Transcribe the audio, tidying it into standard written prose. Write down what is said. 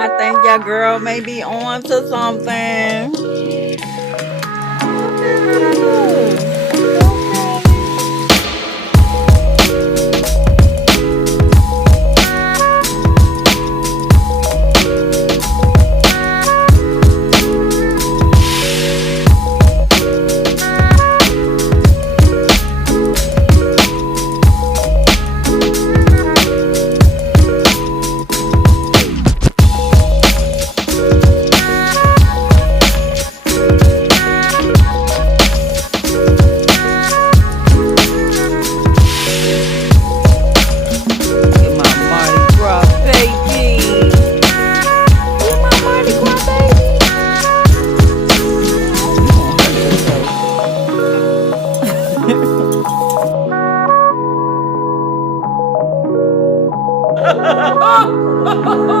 I think your girl may be on to something. Get my Mardi Gras baby. Get my Mardi Gras baby. You want her to say.